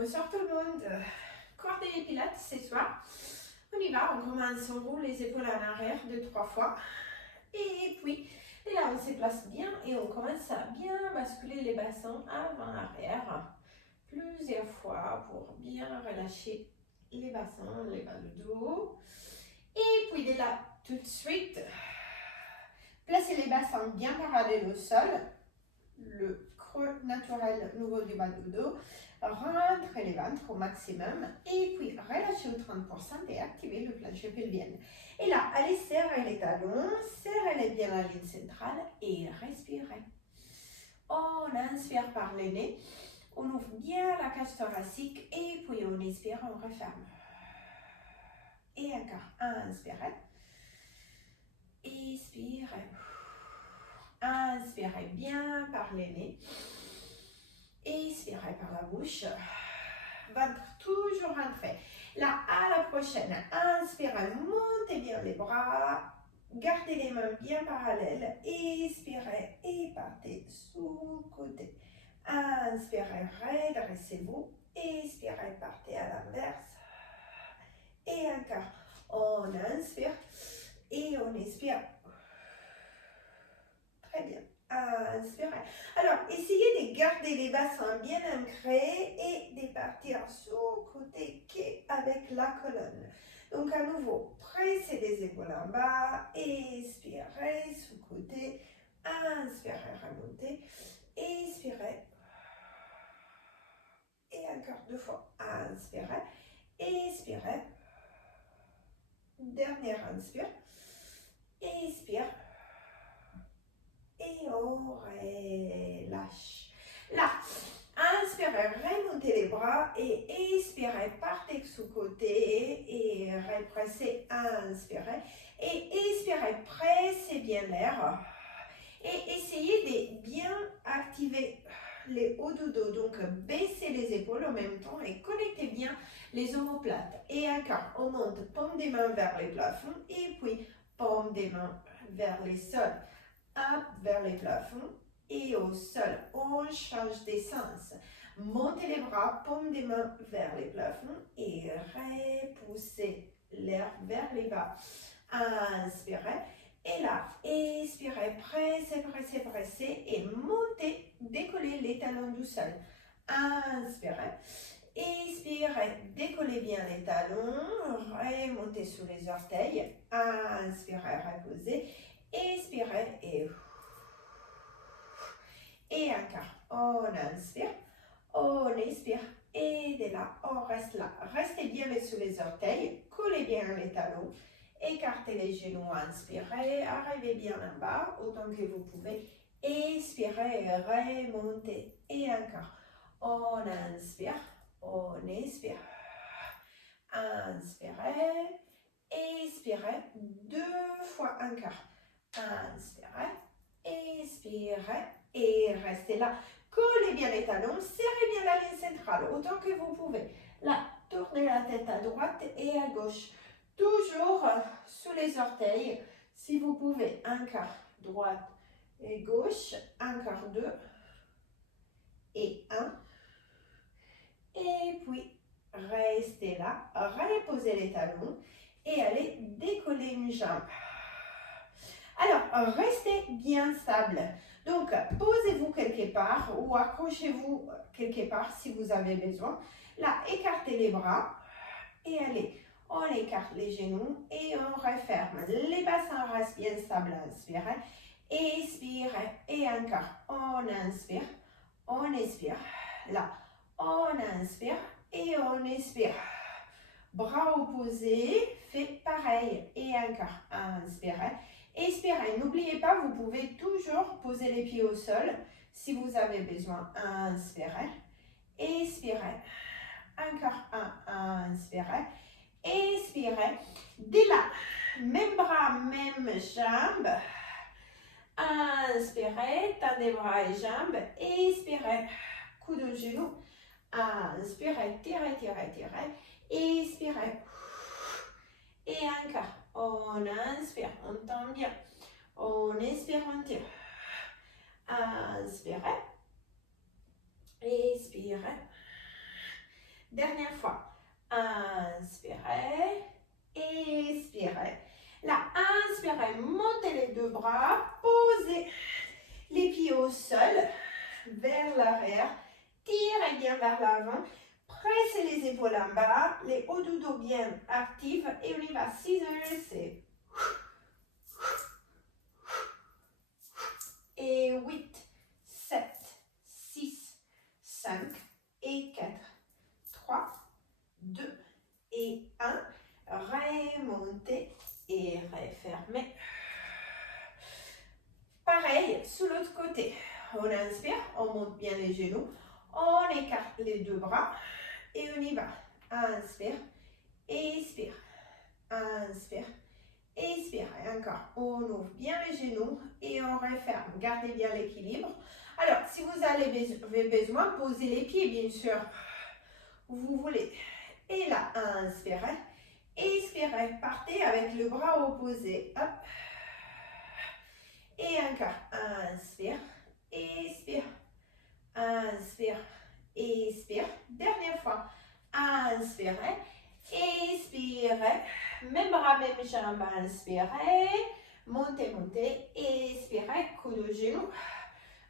Bonsoir tout le monde. Cours des pilates ce soir. On y va, on commence, on roule les épaules en arrière 2-3 fois. Et puis, et là on se place bien et on commence à bien basculer les bassins avant-arrière. Plusieurs fois pour bien relâcher les bassins, les bas de dos. Et puis de là, tout de suite, placez les bassins bien parallèles au sol. Le creux naturel nouveau du bas du dos. Rentrez les ventres au maximum et puis relâchez au 30% et activez le plancher pelvien. Et là, allez serrer les talons, serrez bien la ligne centrale et respirez. On inspire par le nez, on ouvre bien la cage thoracique et puis on expire, on referme. Et encore, inspirez, expirez. Inspirez bien par le nez. Expirez par la bouche. Ventre toujours rentré. Là, à la prochaine, inspirez, montez bien les bras. Gardez les mains bien parallèles. Expirez et partez sous le côté. Inspirez, redressez-vous. Expirez, partez à l'inverse. Et encore. On inspire et on expire. Très bien. Inspirez. Alors, essayez de garder les bassins bien ancrés et de partir sous côté quai avec la colonne. Donc, à nouveau, pressez les épaules en bas, expirez sous côté, inspirez, remontez, expirez. Et encore 2 fois. Inspirez, expirez. Dernière inspire, expire. Et on relâche. Là, inspirez, remontez les bras et expirez, partez sous côté et repressez, inspirez. Et expirez, pressez bien l'air. Et essayez de bien activer les hauts du dos. Donc, baissez les épaules en même temps et connectez bien les omoplates. Et encore, on monte, paume des mains vers les plafonds et puis paume des mains vers les sols. Up vers les plafonds et au sol, on change d'essence. Montez les bras, paume des mains vers les plafonds et repoussez l'air vers les bas. Inspirez et là, expirez, pressez, pressez, pressez et montez, décollez les talons du sol. Inspirez, expirez, décollez bien les talons, remontez sous les orteils. Inspirez, reposez. Expirez et encore. On inspire, on expire et de là, on reste là. Restez bien sous les orteils, collez bien les talons, écartez les genoux, inspirez, arrivez bien en bas autant que vous pouvez. Expirez, remontez et encore. On inspire, on expire. Inspirez, expirez, 2 fois encore. Inspirez, expirez et restez là. Collez bien les talons, serrez bien la ligne centrale autant que vous pouvez. Là, tournez la tête à droite et à gauche. Toujours sous les orteils. Si vous pouvez, encore droite et gauche. Encore 2 et 1. Et puis, restez là. Reposez les talons et allez décoller une jambe. Alors, restez bien stable. Donc, posez-vous quelque part ou accrochez-vous quelque part si vous avez besoin. Là, écartez les bras et allez, on écarte les genoux et on referme. Les bassins restent bien stables. Inspirez, expirez et encore. On inspire, on expire. Là, on inspire et on expire. Bras opposés, faites pareil et encore. Inspirez. Expirez, n'oubliez pas, vous pouvez toujours poser les pieds au sol si vous avez besoin. Inspirez, expirez, encore un, inspirez, expirez. Dès là, même bras, même jambes. Inspirez, tendez bras et jambes, expirez, coup de genou. Inspirez, tirez, tirez, tirez, expirez. Et encore. On inspire, on tend bien. On expire, on tire. Inspirez. Expirez. Dernière fois. Inspirez, expirez. Là, inspirez, montez les deux bras, posez les pieds au sol, vers l'arrière, tirez bien vers l'avant, pressez les épaules en bas, les hauts du dos bien actifs et on y va. 6 c'est et 8, 7, 6, 5 et 4, 3, 2 et 1. Remontez et refermez. Pareil, sous l'autre côté. On inspire, on monte bien les genoux, on écarte les deux bras et on y va. Inspire, expire, inspire, expire. Et encore, on ouvre bien les genoux et on referme. Gardez bien l'équilibre. Alors, si vous avez besoin, posez les pieds, bien sûr, où vous voulez. Et là, inspirez, expirez, partez avec le bras opposé. Hop. Et encore, inspire, expire, inspire, expire. Dernière fois, inspirez, expirez, même bras, même jambe, inspirez, montez, montez, expirez, coude au genou,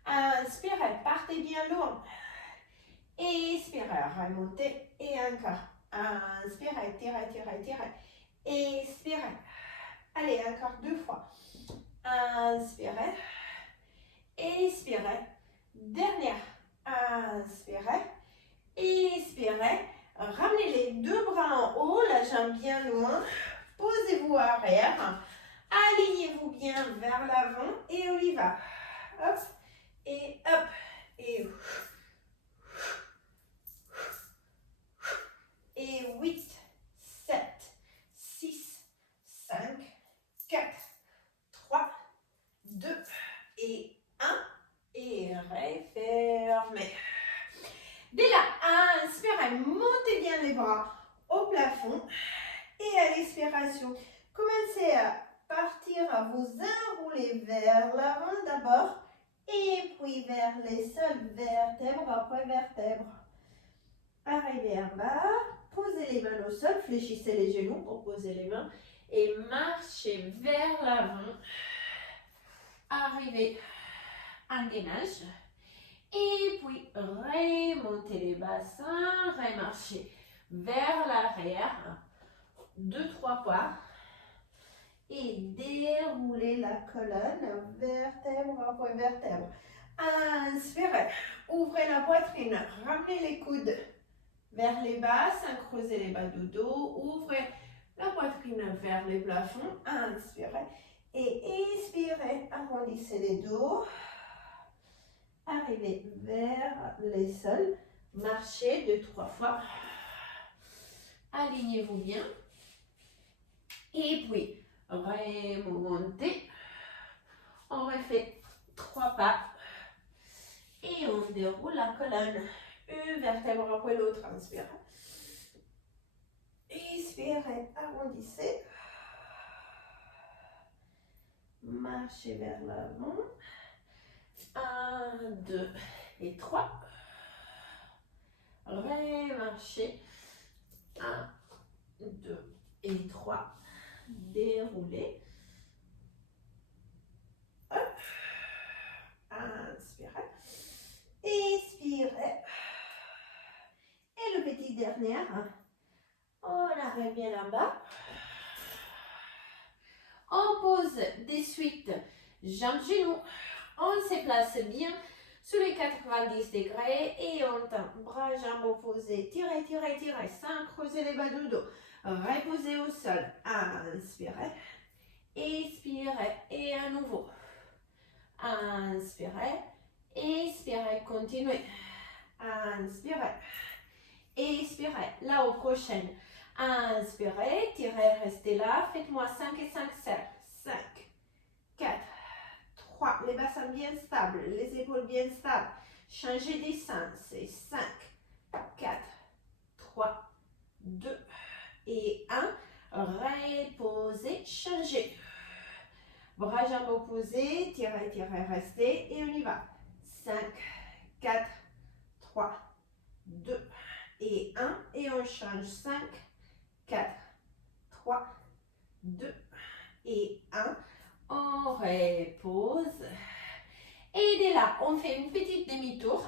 inspirez, partez bien loin, expirez, remontez et encore, inspirez, tirez, tirez, tirez, expirez. Allez, encore 2 fois. Inspirez, expirez, dernière, inspirez, expirez, ramenez les deux bras en haut, la jambe bien loin, posez-vous arrière, alignez-vous bien vers l'avant et on y va, hop, et 8, 7, 6, 5, 4, 3, 2 et 1 et refermez. Dès là, inspirez, montez bien les bras au plafond et à l'expiration, commencez à partir, à vous enrouler vers l'avant d'abord et puis vers les sols, vertèbre après vertèbre. Arrivez en bas, posez les mains au sol, fléchissez les genoux pour poser les mains et marchez vers l'avant. Arrivez en gainage et puis remontez les bassins, remarchez vers l'arrière 2-3 pas et déroulez la colonne vertèbre après vertèbre. Inspirez, ouvrez la poitrine, ramenez les coudes vers les bas, sans creuser les bas du dos, ouvrez la poitrine vers les plafonds, inspirez. Et expirez, arrondissez les dos, arrivez vers les sols, marchez 2-3 fois, alignez-vous bien, et puis remontez, on refait 3 pas, et on déroule la colonne, une vertèbre après l'autre, inspirez, expirez, arrondissez, marchez vers l'avant. 1, 2 et 3. Remarchez. 1, 2 et 3. Déroulez. Hop. Inspirez. Expirez. Et le petit dernier. On arrive bien là-bas. On pose des suites jambes-genoux. On se place bien sur les 90 degrés et on tend bras, jambes opposées. Tirez, tirez, tirez sans creuser les bas du dos. Reposez au sol. Inspirez. Expirez et à nouveau. Inspirez. Expirez. Continuez. Inspirez. Expirez. Là au prochain. Inspirez. Tirez. Restez là. Faites-moi 5 et 5 cercles. 5, 4, 3, les bassins bien stables, les épaules bien stables. Changez des sens. C'est 5, 4, 3, 2 et 1. Reposez, changez. Bras, jambes opposés. Tirez, tirez, restez. Et on y va. 5, 4, 3, 2 et 1. Et on change 5, 4, 3, 2 et 1. On repose. Et dès là, on fait une petite demi-tour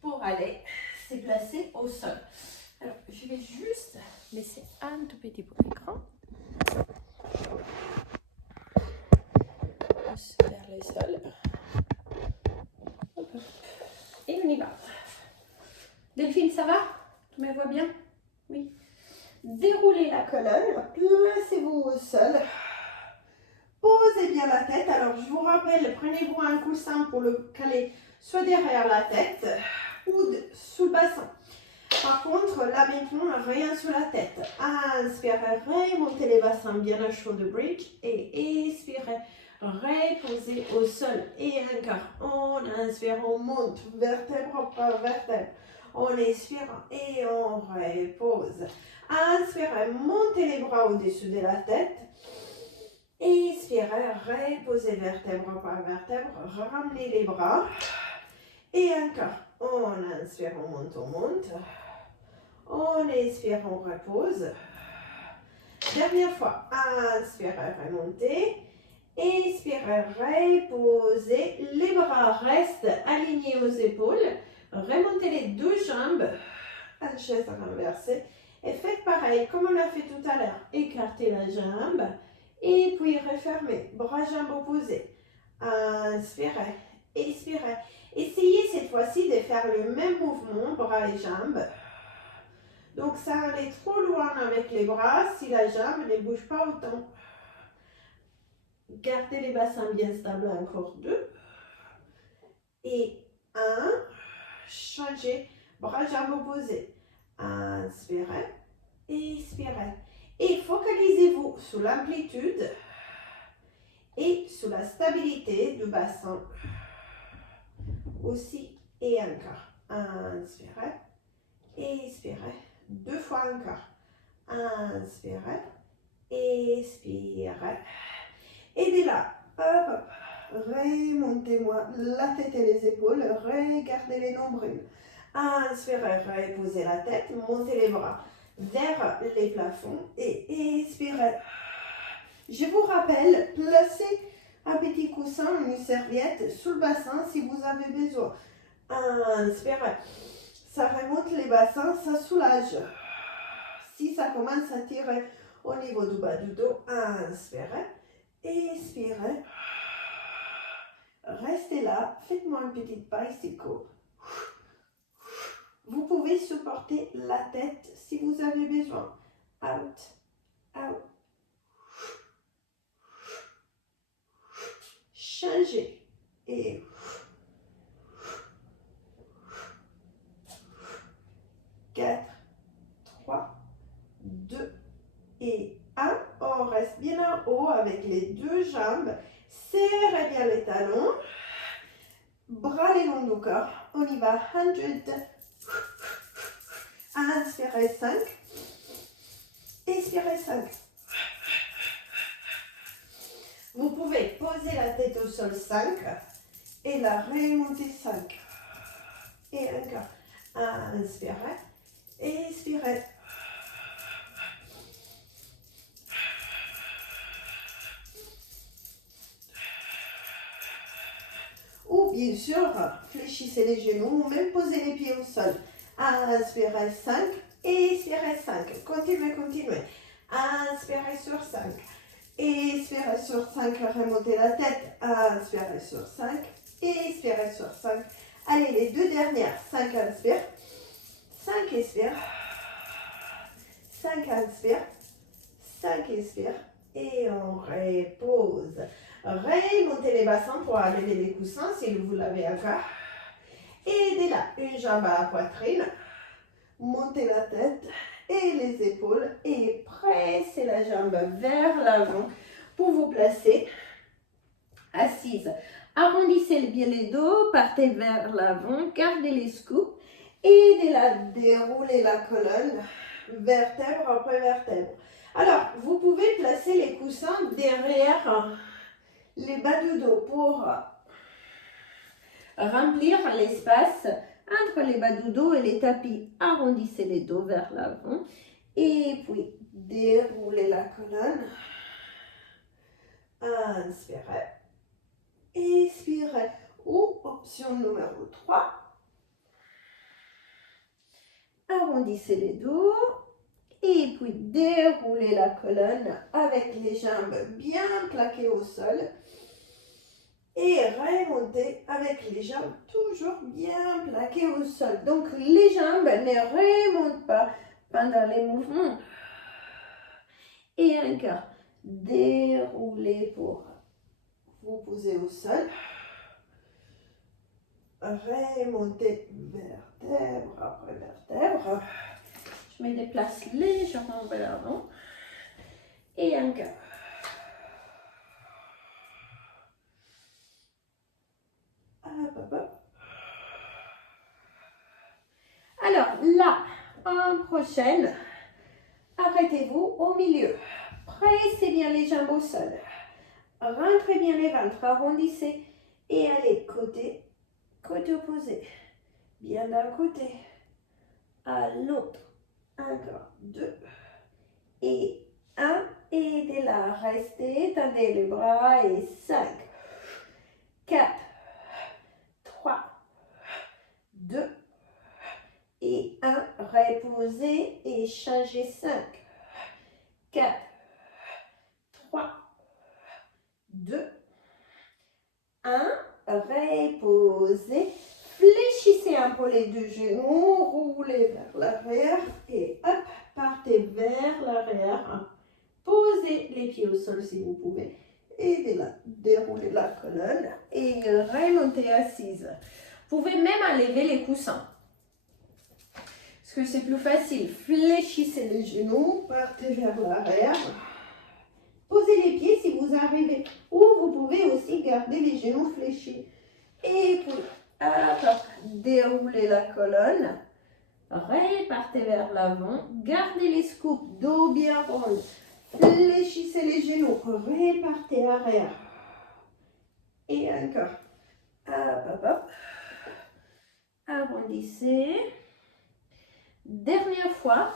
pour aller se placer au sol. Alors, je vais juste laisser un tout petit peu l'écran. Vers le sol. Et on y va. Delphine, ça va? Tu me vois bien? Oui. Déroulez la colonne, placez-vous au sol. Posez bien la tête. Alors, je vous rappelle, prenez-vous un coussin pour le caler soit derrière la tête ou sous le bassin. Par contre, là maintenant, rien sous la tête. Inspirez, remontez les bassins bien à chaud de bridge et expirez, reposez au sol. Et encore, on inspire, on monte vertèbre par vertèbre. On expire et on repose. Inspirez, montez les bras au-dessus de la tête. Expirez, reposez vertèbre par vertèbre, ramenez les bras. Et encore, on inspire, on monte, on monte. On expire, on repose. Dernière fois, inspirez, remontez. Expirez, reposez. Les bras restent alignés aux épaules. Remontez les deux jambes à chaise renversée. Et faites pareil, comme on a fait tout à l'heure. Écartez la jambe. Et puis refermez. Bras, jambes opposés. Inspirez, expirez. Essayez cette fois-ci de faire le même mouvement, bras et jambes. Donc, ça allait trop loin avec les bras si la jambe ne bouge pas autant. Gardez les bassins bien stables, encore 2. Et 1. Changez, bras, jambes opposés. Inspirez, expirez. Et focalisez-vous sur l'amplitude et sur la stabilité du bassin. Aussi et encore. Inspirez, expirez. 2 fois encore. Inspirez, expirez. Et dès là, hop, remontez-moi la tête et les épaules, regardez les nombrils. Inspirez, reposez la tête, montez les bras vers les plafonds et expirez. Je vous rappelle, placez un petit coussin, une serviette sous le bassin si vous avez besoin. Inspirez. Ça remonte les bassins, ça soulage. Si ça commence à tirer au niveau du bas du dos, inspirez, expirez. Restez là, faites-moi une petite bicycle. Vous pouvez supporter la tête si vous avez besoin. Out, out. Changez et 4, 3, 2 et 1. On reste bien en haut avec les deux jambes. Serrez bien les talons. Bras les longs du corps. On y va. 100. Inspirez 5. Expirez 5. Vous pouvez poser la tête au sol 5 et la remonter 5. Et encore. Inspirez. Expirez. Ou bien sûr, fléchissez les genoux ou même posez les pieds au sol. Inspirez 5, expirez 5. Continuez, continuez. Inspirez sur 5. Expirez sur 5, remontez la tête. Inspirez sur 5, expirez sur 5. Allez, les deux dernières. 5, inspire. 5, expire. 5, inspire. 5, expire. Et on repose. Remontez les bassins pour enlever les coussins si vous l'avez encore. Et dès là, une jambe à la poitrine. Montez la tête et les épaules et pressez la jambe vers l'avant pour vous placer assise. Arrondissez bien les dos, partez vers l'avant, gardez les scoops et dès là, déroulez la colonne, vertèbre après vertèbre. Alors, vous pouvez placer les coussins derrière les bas du dos pour remplir l'espace entre les bas du dos et les tapis. Arrondissez les dos vers l'avant. Et puis, déroulez la colonne. Inspirez. Expirez. Ou option numéro 3. Arrondissez les dos. Et puis, déroulez la colonne avec les jambes bien plaquées au sol. Et remontez avec les jambes toujours bien plaquées au sol. Donc, les jambes ne remontent pas pendant les mouvements. Et encore, déroulez pour vous poser au sol. Remontez vertèbre après vertèbre. Je me déplace légèrement vers l'avant. Et encore. Alors là, en prochaine, arrêtez-vous au milieu. Pressez bien les jambes au sol. Rentrez bien les ventres, arrondissez et allez côté opposé. Bien d'un côté, à l'autre. Encore 2 et 1. Et de là, restez, tendez les bras et 5, 4, 3, 2 et 1. Reposez et changez 5, 4, 3, 2, 1. Reposez. Fléchissez un peu les deux genoux, roulez vers l'arrière et hop, partez vers l'arrière. Posez les pieds au sol si vous pouvez. Et de là, déroulez la colonne et remontez assise. Vous pouvez même enlever les coussins. Parce que c'est plus facile. Fléchissez les genoux, partez vers l'arrière. Posez les pieds si vous arrivez. Ou vous pouvez aussi garder les genoux fléchis. Et puis, déroulez la colonne. Repartez vers l'avant. Gardez les scoops, dos bien rond. Fléchissez les genoux. Repartez arrière. Et encore. Arrondissez. Dernière fois.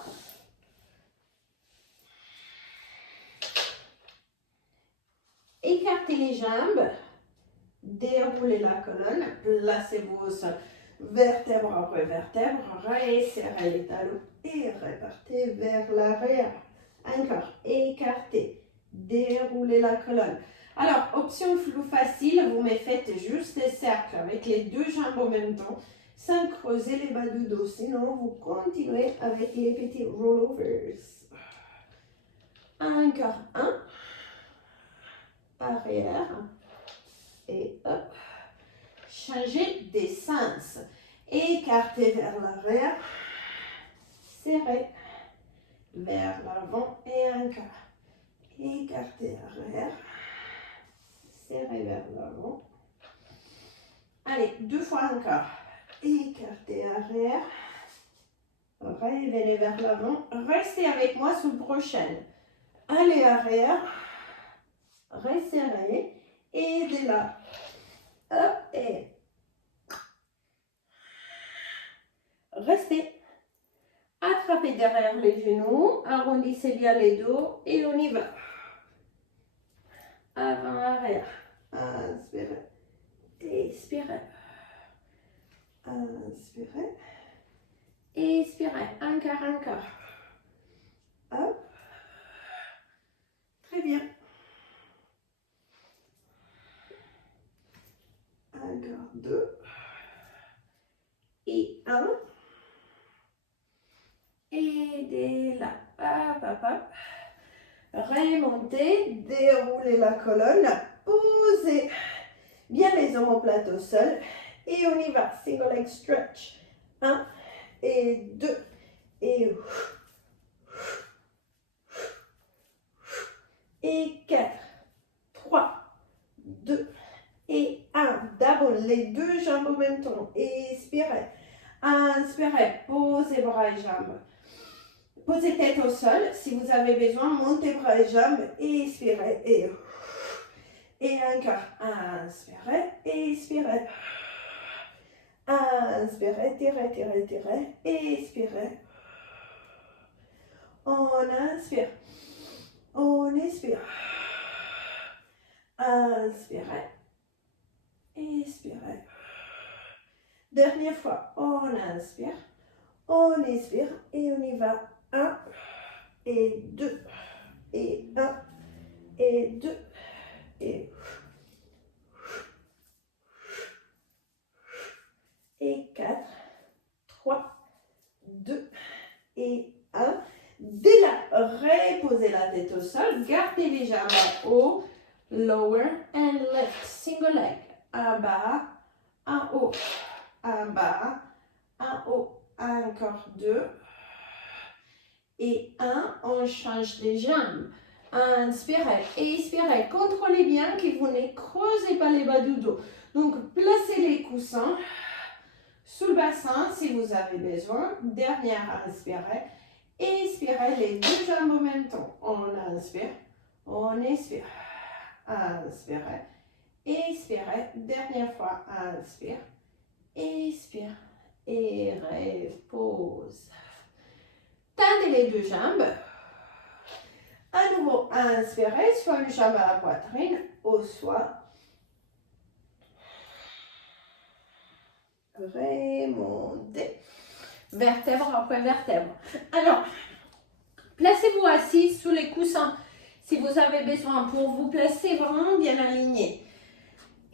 Écartez les jambes. Déroulez la colonne. Placez-vous au sol. Vertèbre après vertèbre. Resserrez les talons. Et repartez vers l'arrière. Encore. Écartez. Déroulez la colonne. Alors, option plus facile, vous me faites juste des cercles avec les deux jambes en même temps, sans creuser les bas du dos. Sinon, vous continuez avec les petits rollovers. Encore 1. Arrière. Et hop. Changez de sens. Écartez vers l'arrière. Serrez. Vers l'avant et encore. Écartez arrière. Serrez vers l'avant. Allez, 2 fois encore. Écartez arrière. Revenez vers l'avant. Restez avec moi sous le prochain. Allez arrière. Resserrez. Et de là. Hop et. Restez. Attrapez derrière les genoux. Arrondissez bien les dos. Et on y va. Avant, arrière. Inspirez. Expirez. Inspirez. Expirez. Encore. Hop. Très bien. Encore 2. Et 1. Et de là. Hop. Remontez, déroulez la colonne, posez bien les omoplates au sol et on y va. Single leg stretch. 1 et 2 et 4, 3, 2 et 1. Double les deux jambes en même temps. Expirez. Inspirez. Posez bras et jambes. Posez tête au sol. Si vous avez besoin, montez bras et jambes. Expirez. Et encore. Inspirez. Expirez. Inspirez, tirez, tirez, tirez. Expirez. On inspire. On expire. Inspirez. Expirez. Dernière fois. On inspire. On expire. Et on y va. 1 et 2. Et 1 et 2. Et 4, 3, 2 et 1. Dès là, reposez la tête au sol. Gardez les jambes en haut. Lower and lift. Single leg. En bas, en haut, en bas, en haut. Encore 2. Et 1. On change les jambes. Inspirez, expirez. Contrôlez bien que vous ne creusez pas les bas du dos. Donc, placez les coussins sous le bassin si vous avez besoin. Dernière, inspirez. Expirez les deux jambes en même temps. On inspire, on expire. Inspirez, expirez. Dernière fois, inspire, expire et repose. Tendez les deux jambes. À nouveau, inspirez, soit une jambe à la poitrine, ou soit remontez. Vertèbre après vertèbre. Alors, placez-vous assis sous les coussins si vous avez besoin pour vous placer vraiment bien aligné.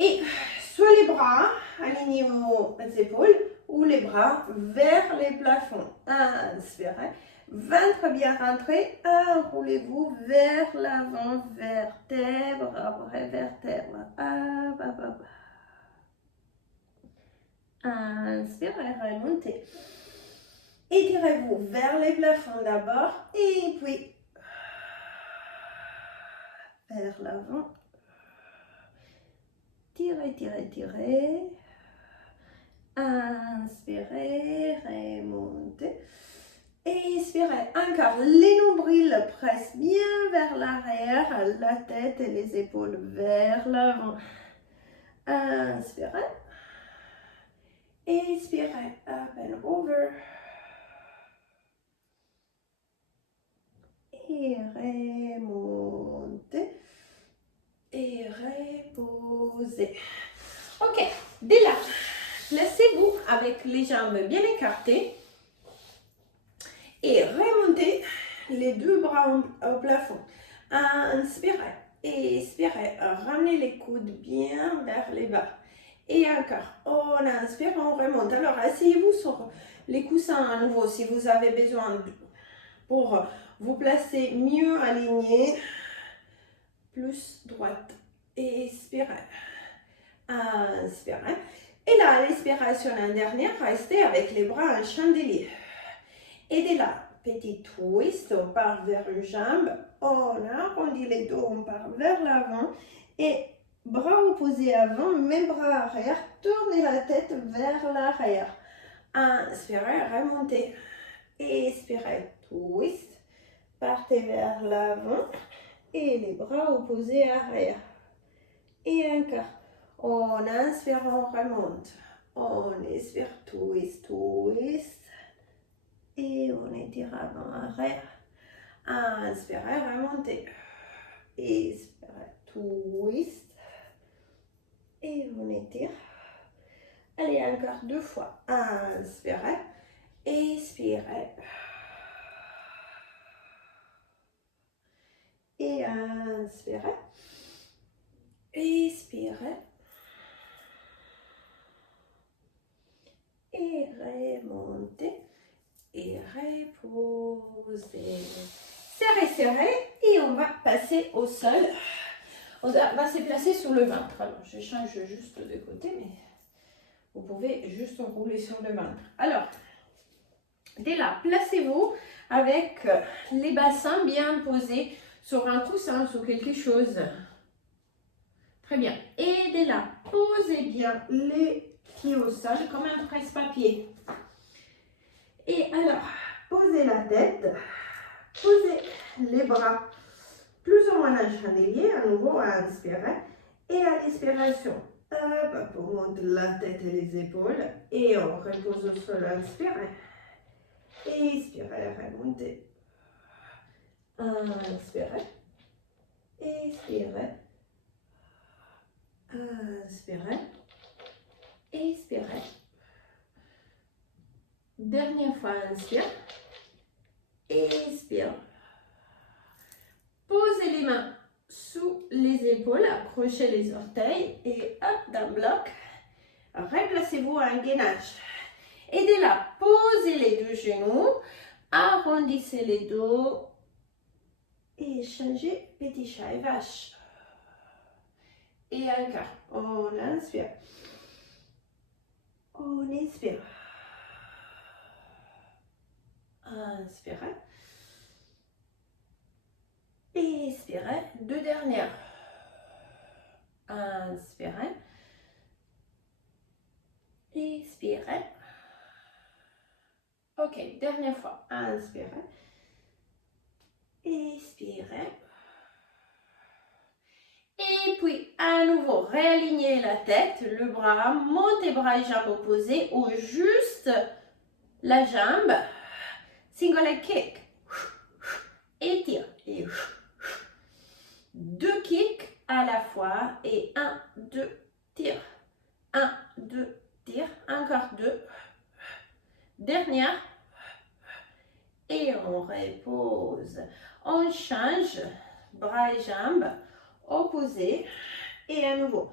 Et soit les bras alignés aux épaules ou les bras vers les plafonds. Inspirez. Ventre bien rentré, enroulez-vous vers l'avant, vertèbre après vertèbre. Inspirez, remontez. Étirez-vous vers les plafonds d'abord et puis vers l'avant. Tirez, tirez, tirez. Inspirez, remontez. Expirez. Encore, les nombrils pressent bien vers l'arrière, la tête et les épaules vers l'avant. Inspirez. Expirez. Up and over. Et remontez. Et reposez. Ok, dès là, placez-vous avec les jambes bien écartées. Et remontez les deux bras au plafond. Inspirez, expirez, ramenez les coudes bien vers les bas. Et encore, on inspire, on remonte. Alors, asseyez-vous sur les coussins à nouveau si vous avez besoin pour vous placer mieux aligné. Plus droite. Expirez. Inspirez. Et là, l'expiration en dernière, restez avec les bras en chandelier. Et de là, petit twist, on part vers une jambe, on arrondit les dos, on part vers l'avant et bras opposés avant, même bras arrière, tournez la tête vers l'arrière. Inspirez, remontez, expirez, twist, partez vers l'avant et les bras opposés arrière. Et encore, on inspire, on remonte, on expire, twist, twist. Et on étire avant, arrière. Inspirez, remontez. Expirez, twist. Et on étire. Allez, encore 2 fois. Inspirez. Expirez. Et inspirez. Expirez. Et remontez. Et reposez. Serrez, serrez. Et on va passer au sol. On va se placer sur le ventre. Alors, je change juste de côté, mais vous pouvez juste rouler sur le ventre. Alors, dès là, placez-vous avec les bassins bien posés sur un coussin, sur quelque chose. Très bien. Et dès là, posez bien les pieds au sol comme un presse-papier. Et alors, posez la tête, posez les bras plus ou moins en chandelier, à nouveau à inspirer. Et à l'expiration, Hop, on monte la tête et les épaules. Et on repose au sol, inspirez. Expirez, remontez. Inspirez. Expirez. Inspirez. Expirez. Dernière fois, inspire. Expire. Posez les mains sous les épaules, accrochez les orteils et hop, d'un bloc, replacez-vous à un gainage. Et de là, posez les deux genoux, arrondissez les dos et changez petit chat et vache. Et encore, on inspire. On expire. Inspirez. Expirez. Deux dernières. Inspirez. Expirez. Ok, dernière fois. Inspirez. Expirez. Et puis, à nouveau, réalignez la tête, le bras, montez bras et jambes opposés ou juste la jambe. Single leg kick. Étire. Et deux kicks à la fois. Et 1, 2, tire. 1, 2, tire. Encore 2. Dernière. Et on repose. On change. Bras et jambes opposés. Et à nouveau.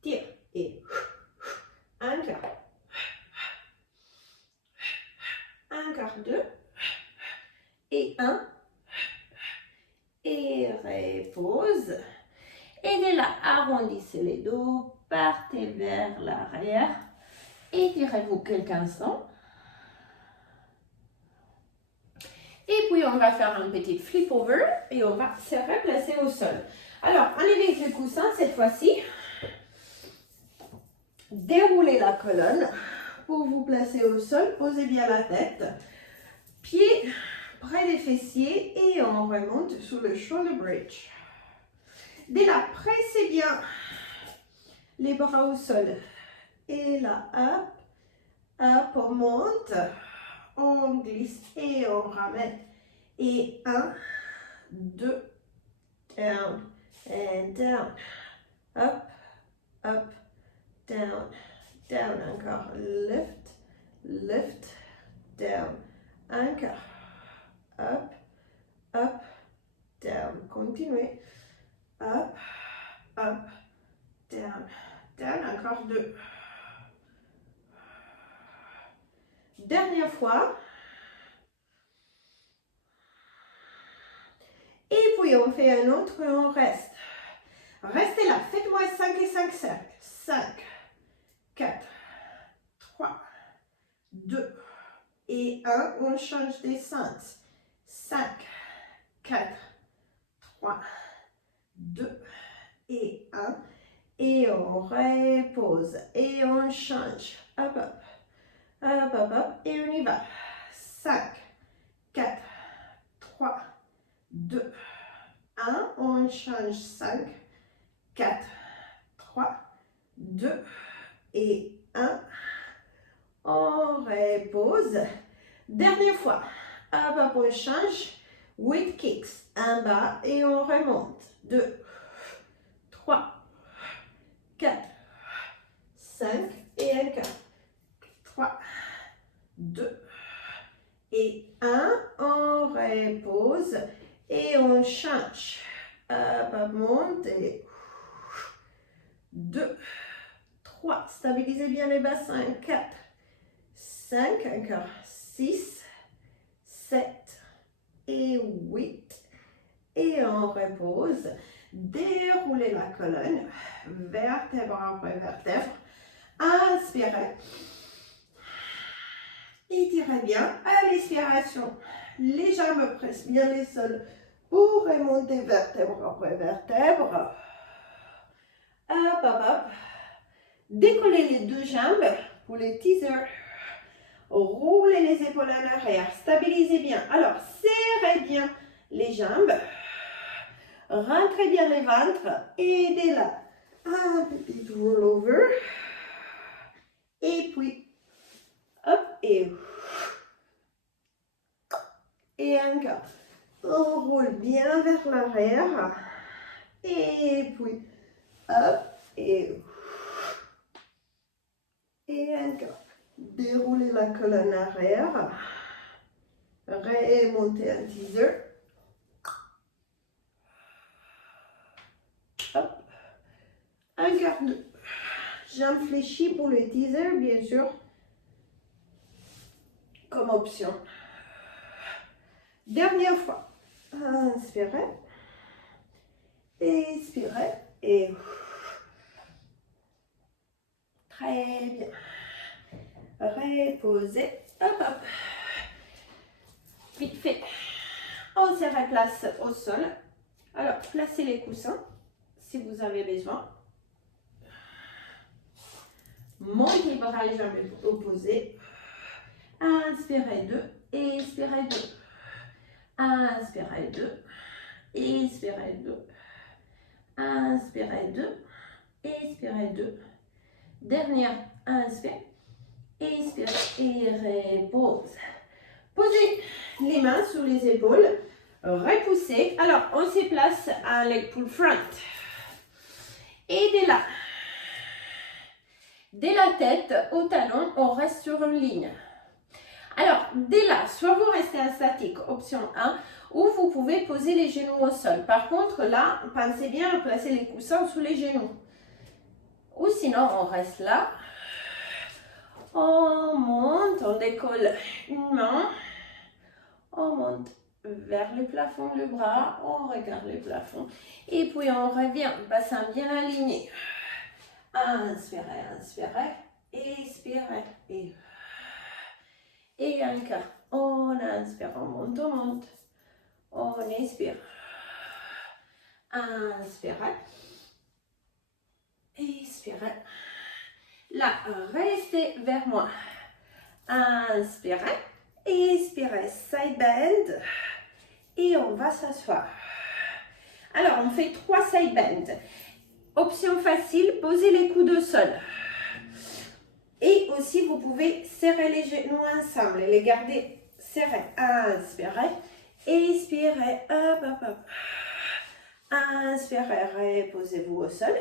Tire. Et encore. Encore 2. Et 1. Et repose. Et de là, arrondissez les dos. Partez vers l'arrière. Étirez-vous quelques instants. Et puis, on va faire un petit flip over et on va se replacer au sol. Alors, enlevez le coussin cette fois-ci. Déroulez la colonne pour vous placer au sol. Posez bien la tête. Pieds près des fessiers et on remonte sur le shoulder bridge. Dès là, pressez bien les bras au sol. Et là, hop, hop, on monte. On glisse et on ramène. Et 1, 2, down, and down. Up, up, down, down. Encore. Lift, lift, down. Encore. Up, up, down. Continuez. Up, up, down, down. Encore 2. Dernière fois. Et puis on fait un autre et on reste. Restez là. Faites-moi 5 et 5 cercles. 5, 4, 3, 2 et 1. On change des sens. 5, 4, 3, 2 et 1. Et on repose. Et on change. Hop, hop. Hop, hop, hop. Et on y va. 5, 4, 3, 2, 1. On change. 5, 4, 3, 2 et 1. On repose. Dernière fois. Hop, hop, on change. 8 kicks. En bas et on remonte. 2, 3, 4, 5 et encore. 3, 2 et 1. On repose et on change. Hop, hop, monte et 2, 3. Stabilisez bien les bassins. 4, 5, encore 6, 7 et 8. Et on repose. Déroulez la colonne, vertèbre après vertèbre. Inspirez. Étirez bien. À l'expiration, les jambes pressent bien les sols pour remonter vertèbre après vertèbre. Hop, hop, hop. Décollez les deux jambes pour les teasers. Roulez les épaules en arrière. Stabilisez bien. Alors, serrez bien les jambes. Rentrez bien les ventres. Aidez là. un petit rollover. Et puis, hop, et encore. On roule bien vers l'arrière. Et puis, hop, et encore. Dérouler la colonne arrière. Remonter un teaser. Hop. Encore deux. Jambes fléchies pour le teaser, bien sûr, comme option. Dernière fois. Inspirez. Expirez. Et très bien. Reposez. Hop, hop. Vite fait. On se replace au sol. Alors, placez les coussins si vous avez besoin. Montez les bras, les jambes opposées. Inspirez 2. Expirez 2. Inspirez 2. Expirez 2. Inspirez 2. Expirez 2. Dernière, inspire. Expire et repose. Posez les mains sur les épaules. Repoussez. Alors, on se place à leg pull front. Et de la tête au talon, on reste sur une ligne. Alors, dès là, soit vous restez en statique, option 1, ou vous pouvez poser les genoux au sol. Par contre, là, pensez bien à placer les coussins sous les genoux. Ou sinon, on reste là. On monte, on décolle une main. On monte vers le plafond, le bras. On regarde le plafond. Et puis, on revient, bassin bien aligné. Inspirez, inspirez. Expirez. Et encore. On inspire, on monte, on monte. On expire. Inspirez. Expirez. Là, restez vers moi. Inspirez. Expirez. Side bend. Et on va s'asseoir. Alors, on fait 3 side bends. Option facile, posez les coudes au sol. Et aussi, vous pouvez serrer les genoux ensemble et les garder serrés. Inspirez. Expirez. Hop, hop, hop. Inspirez. Reposez-vous au sol.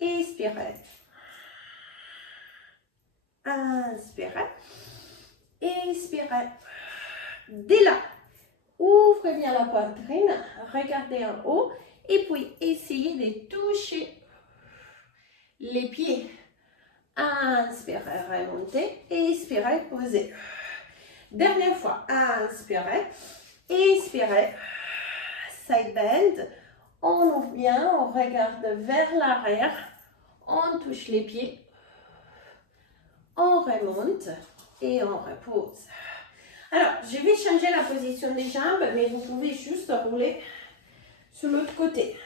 Expirez. Inspirez. Expirez. Dès là, ouvrez bien la poitrine. Regardez en haut. Et puis, essayez de toucher les pieds. Inspirez, remontez. Expirez, posez. Dernière fois. Inspirez. Expirez. Side bend. On ouvre bien, on regarde vers l'arrière. On touche les pieds. On remonte et on repose. Alors, je vais changer la position des jambes, mais vous pouvez juste rouler sur l'autre côté.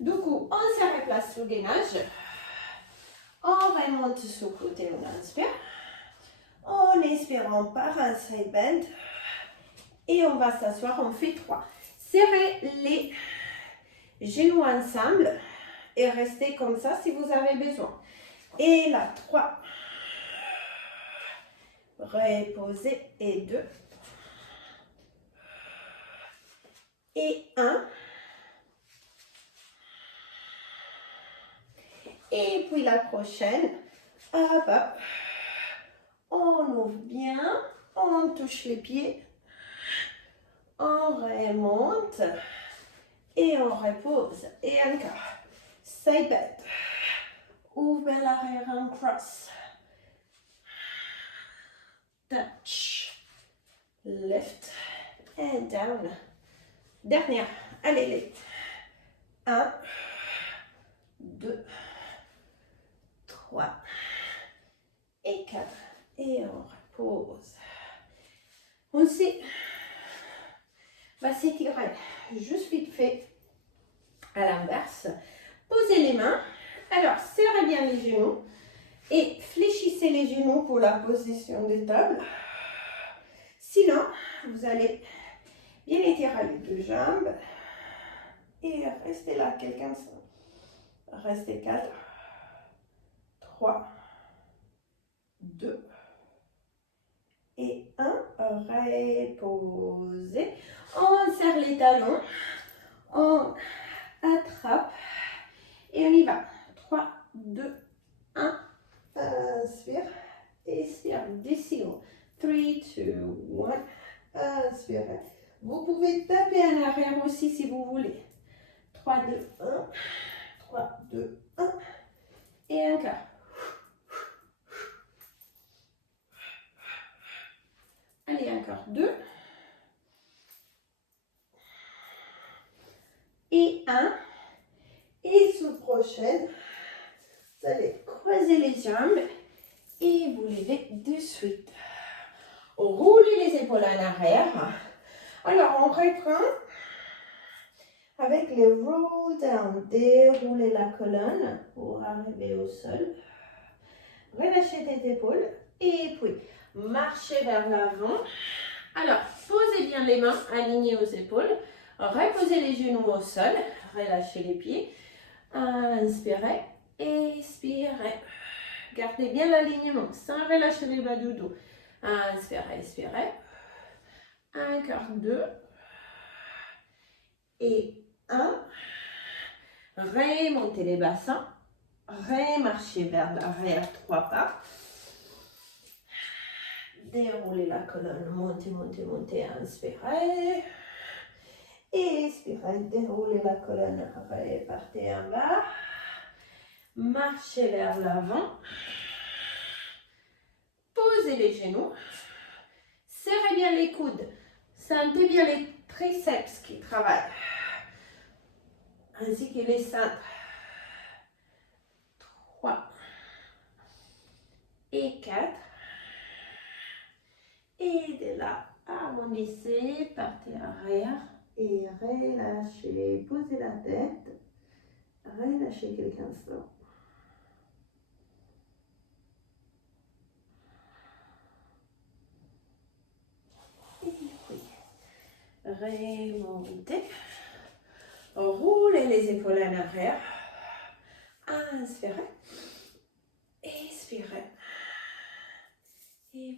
Du coup, on se replace sur le gainage. On remonte sur le côté, on inspire. On expire, on part un side bend. Et on va s'asseoir, on fait 3. Serrez les genoux ensemble et restez comme ça si vous avez besoin. Et là, 3. Reposez et 2. Et 1. Et puis la prochaine. Hop, hop. On ouvre bien. On touche les pieds. On remonte. Et on repose. Et encore. Side bend. Ouvre l'arrière en cross. Touch. Lift. And down. Dernière. Allez, les. 1, 2, 3 et 4. Et on repose. On va s'étirer juste vite fait à l'inverse. Posez les mains. Alors, serrez bien les genoux et fléchissez les genoux pour la position des tables. Sinon, vous allez bien étirer les deux jambes et restez là quelques instants. Restez 4, 3, 2 et 1. Reposez. On serre les talons. On attrape. Et on y va. 3, 2, 1. Inspire. Expire. Descends. 3, 2, 1. Inspirez. Vous pouvez taper en arrière aussi si vous voulez. 3, 2, 1. 3, 2, 1. Et encore. Allez, encore 2. Et 1. Et sous prochaine, vous allez croiser les jambes et vous levez de suite. Roulez les épaules en arrière. Alors, on reprend avec les roll down. Déroulez la colonne pour arriver au sol. Relâchez tes épaules et puis marchez vers l'avant. Alors, posez bien les mains alignées aux épaules. Reposez les genoux au sol. Relâchez les pieds. Inspirez. Expirez. Gardez bien l'alignement sans relâcher les bas du dos. Inspirez, expirez. Encore 2. Et 1. Remontez les bassins. Remarchez vers l'arrière 3 pas. Déroulez la colonne. Montez, montez, montez. Inspirez. Expirez. Déroulez la colonne. Repartez en bas. Marchez vers l'avant. Posez les genoux. Serrez bien les coudes. Sentez bien les triceps qui travaillent. Ainsi que les cintres. 3 et 4. Et de là, arrondissez, partez arrière et relâchez. Posez la tête. Relâchez quelques instants. Et puis, remontez. Roulez les épaules en arrière. Inspirez. Expirez. Et